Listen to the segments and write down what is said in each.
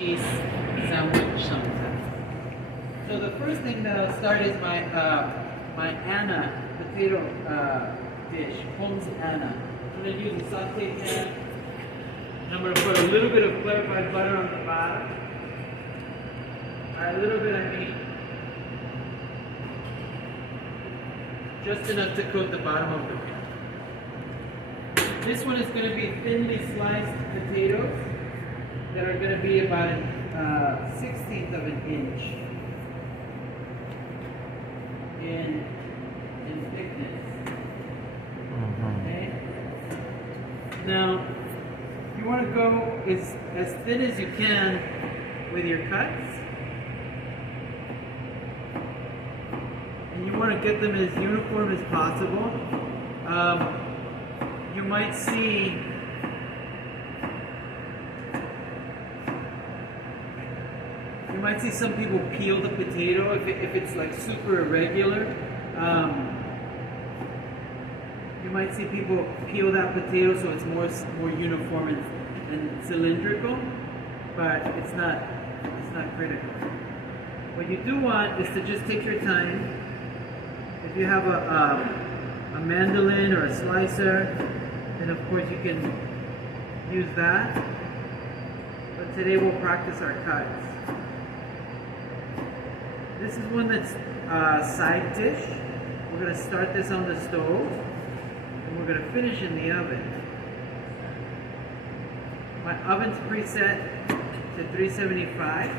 cheese sandwich sometimes. So the first thing that I'll start is my Anna potato dish, pommes Anna. I'm going to use a saute pan, and I'm going to put a little bit of clarified butter on the bottom. By a little bit I mean just enough to coat the bottom of the pan. This one is going to be thinly sliced potatoes that are going to be about a 1/16 of an inch in thickness. Okay. Now, you want to go as thin as you can with your cuts, and you want to get them as uniform as possible. You might see some people peel the potato if it's like super irregular. You might see people peel that potato so it's more uniform and cylindrical, but it's not critical. What you do want is to just take your time. If you have a mandolin or a slicer, then of course you can use that. But today we'll practice our cuts. This is one that's side dish. We're going to start this on the stove, and we're going to finish in the oven. My oven's preset to 375.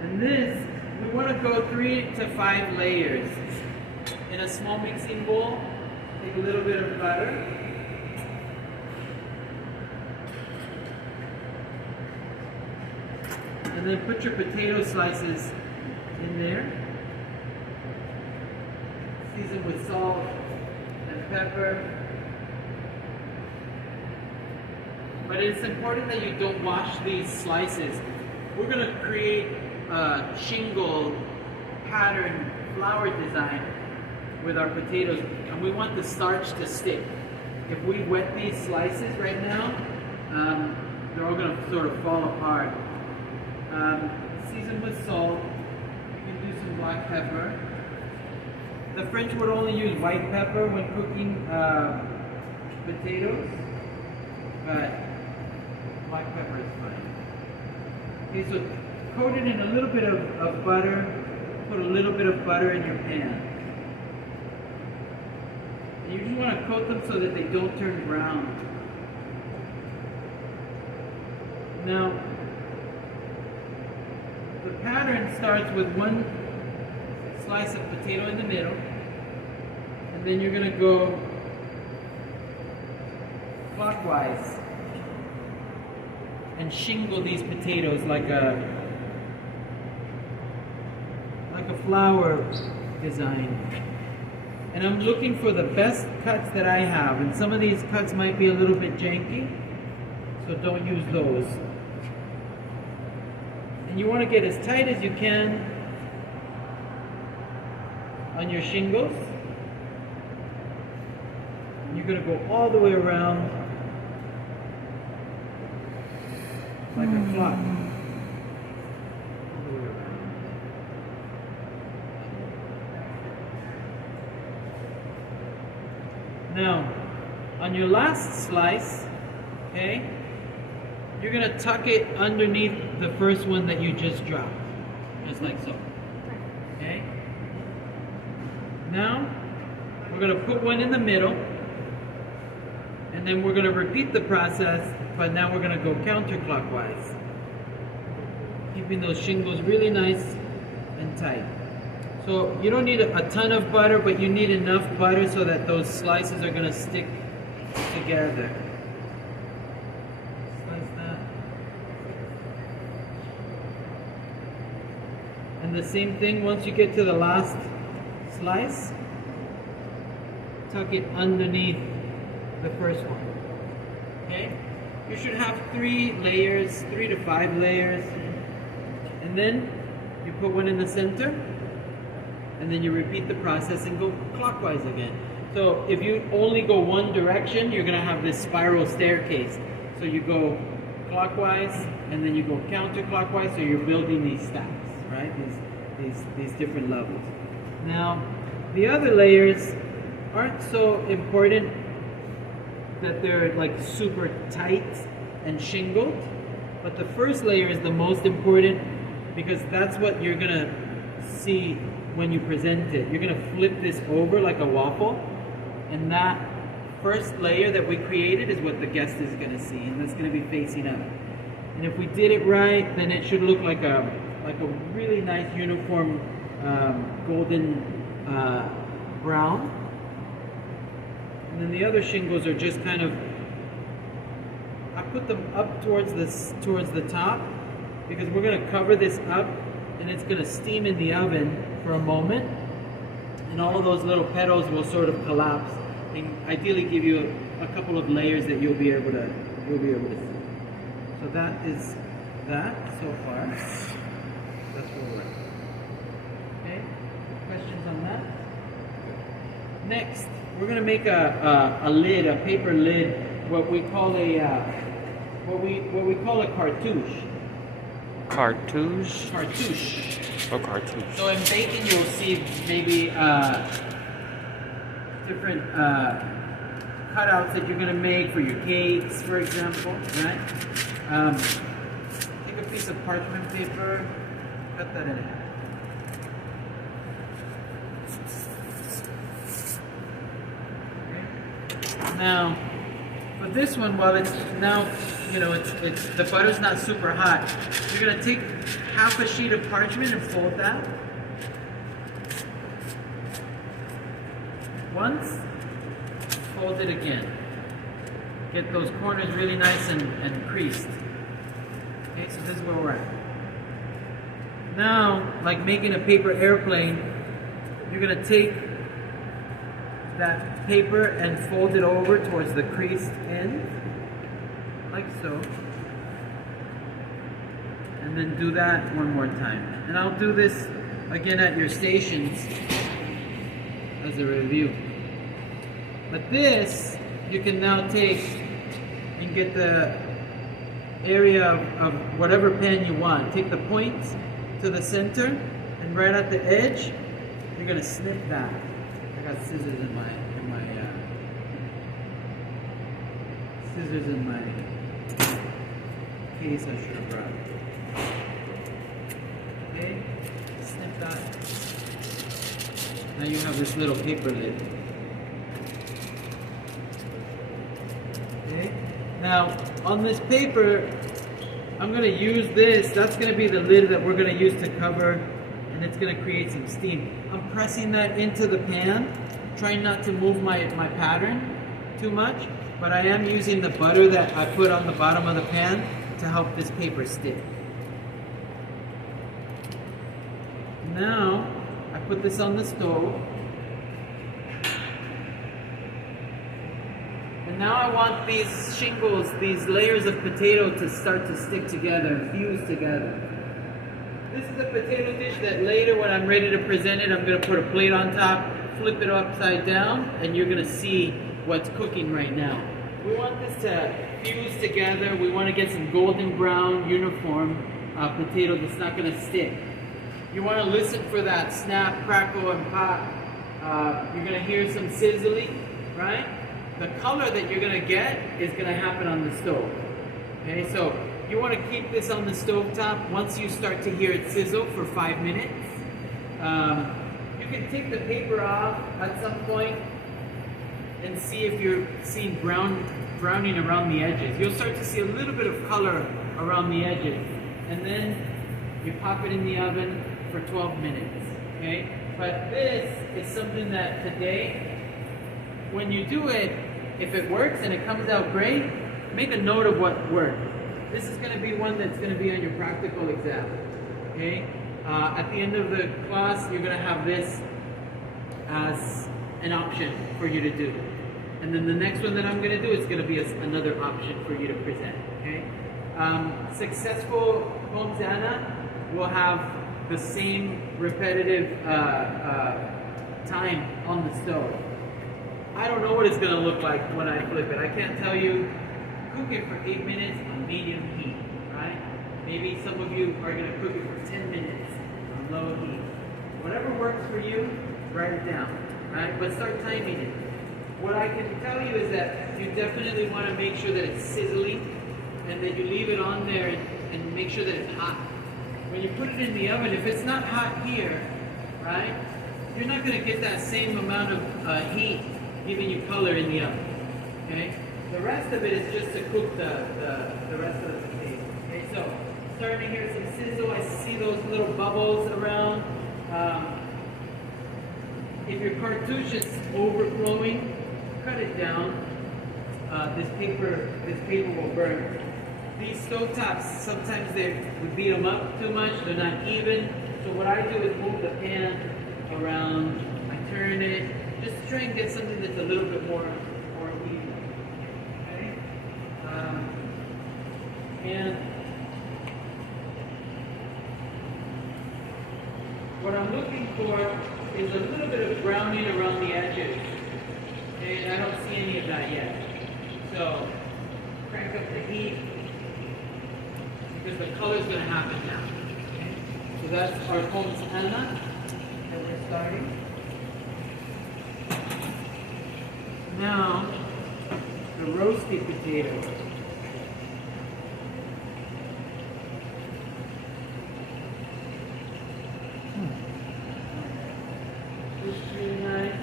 And this, we want to go 3 to 5 layers. In a small mixing bowl, take a little bit of butter. And then put your potato slices in there. Season with salt and pepper. But it's important that you don't wash these slices. We're going to create a shingle pattern flower design with our potatoes, and we want the starch to stick. If we wet these slices right now, they're all going to sort of fall apart. Season with salt. You can do some black pepper. The French would only use white pepper when cooking potatoes, but black pepper is fine. Okay, so coat it in a little bit of butter. Put a little bit of butter in your pan. And you just want to coat them so that they don't turn brown. Now, the pattern starts with one slice of potato in the middle, and then you're going to go clockwise and shingle these potatoes like a flower design. And I'm looking for the best cuts that I have, and some of these cuts might be a little bit janky, so don't use those. And you want to get as tight as you can on your shingles. And you're going to go all the way around like a clock. Now, on your last slice, okay, you're going to tuck it underneath the first one that you just dropped, just like so. Okay? Now, we're going to put one in the middle, and then we're going to repeat the process, but now we're going to go counterclockwise, keeping those shingles really nice and tight. So you don't need a ton of butter, but you need enough butter so that those slices are going to stick together. Slice that. And the same thing, once you get to the last slice, tuck it underneath the first one. Okay? You should have 3 layers, 3 to 5 layers. And then you put one in the center. And then you repeat the process and go clockwise again. So if you only go one direction, you're going to have this spiral staircase. So you go clockwise, and then you go counterclockwise, so you're building these stacks, right? These different levels. Now, the other layers aren't so important that they're like super tight and shingled, but the first layer is the most important because that's what you're gonna see when you present it. You're gonna flip this over like a waffle, and that first layer that we created is what the guest is gonna see, and that's gonna be facing up. And if we did it right, then it should look like a really nice uniform golden brown. And then the other shingles are just kind of, I put them up towards the top because we're gonna cover this up and it's gonna steam in the oven for a moment, and all of those little petals will sort of collapse and ideally give you a couple of layers that you'll be able to see. So that is that so far. That's where we're at. Okay? Questions on that? Next, we're gonna make a lid, a paper lid, what we call a cartouche. Cartouche? Cartouche. Oh, cartouche. So in baking, you'll see maybe different cutouts that you're gonna make for your cakes, for example, right? Take a piece of parchment paper, cut that in half. Okay. Now, for this one, while it's now, you know, it's the butter's not super hot, you're gonna take half a sheet of parchment and fold that once, fold it again. Get those corners really nice and creased. Okay, so this is where we're at. Now, like making a paper airplane, you're gonna take that paper and fold it over towards the creased end, like so. And then do that one more time. And I'll do this again at your stations as a review. But this, you can now take and get the area of whatever pen you want. Take the point to the center, and right at the edge, you're gonna snip that. I got scissors in my case. I should have brought. Okay, snip that. Now you have this little paper lid. Okay. Now on this paper, I'm going to use this. That's going to be the lid that we're going to use to cover, and it's going to create some steam. I'm pressing that into the pan, trying not to move my pattern too much, but I am using the butter that I put on the bottom of the pan to help this paper stick. Now, I put this on the stove. And now I want these shingles, these layers of potato to start to stick together, fuse together. This is a potato dish that later when I'm ready to present it, I'm going to put a plate on top, flip it upside down, and you're going to see what's cooking right now. We want this to fuse together. We want to get some golden brown uniform potato that's not going to stick. You want to listen for that snap, crackle, and pop. You're going to hear some sizzling, right? The color that you're going to get is going to happen on the stove. Okay, so you want to keep this on the stove top. Once you start to hear it sizzle for 5 minutes, you can take the paper off at some point and see if you're seeing browning around the edges. You'll start to see a little bit of color around the edges, and then you pop it in the oven for 12 minutes. Okay, but this is something that today, when you do it, if it works and it comes out great, make a note of what worked. This is going to be one that's going to be on your practical exam. Okay, at the end of the class, you're going to have this as an option for you to do. And then the next one that I'm going to do is going to be another option for you to present. Okay? Successful pommes will have the same repetitive time on the stove. I don't know what it's going to look like when I flip it. I can't tell you. Cook it for 8 minutes on medium heat. Maybe some of you are going to cook it for 10 minutes on low heat. Whatever works for you, write it down, right? But start timing it. What I can tell you is that you definitely want to make sure that it's sizzling and that you leave it on there and make sure that it's hot. When you put it in the oven, if it's not hot here, right, you're not going to get that same amount of heat giving you color in the oven, okay? The rest of it is just to cook the rest of the potato, okay? So, starting to hear some sizzle. I see those little bubbles around. If your cartouche is overflowing, cut it down. This paper will burn. These stove tops, sometimes we beat them up too much. They're not even. So what I do is move the pan around. I turn it, just to try and get something that's a little bit more even. Okay. And what I'm looking for is a little bit of browning around the edges. And I don't see any of that yet. So, crank up the heat, because the color is going to happen now. Okay? So that's our pommes that we're starting. Now, the roasted potato. This is really nice.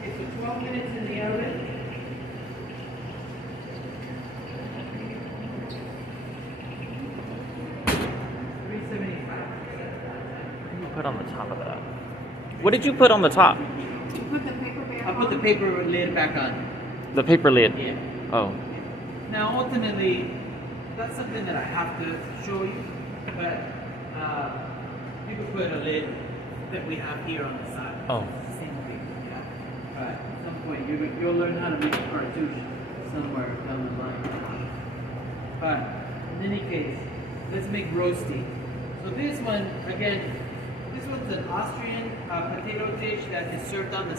Okay, so 12 minutes in the oven. Put on the top of that. What did you put on the top? Put the paper back I'll put the paper lid back on. The paper lid? Yeah. Oh. Now, ultimately, that's something that I have to show you, but you can put a lid that we have here on the side. Oh. It's the same thing. Yeah. But at some point, you'll learn how to make a cartouche somewhere down the line. But in any case, let's make roasty. So this one, again, this one's an Austrian potato dish that is served on the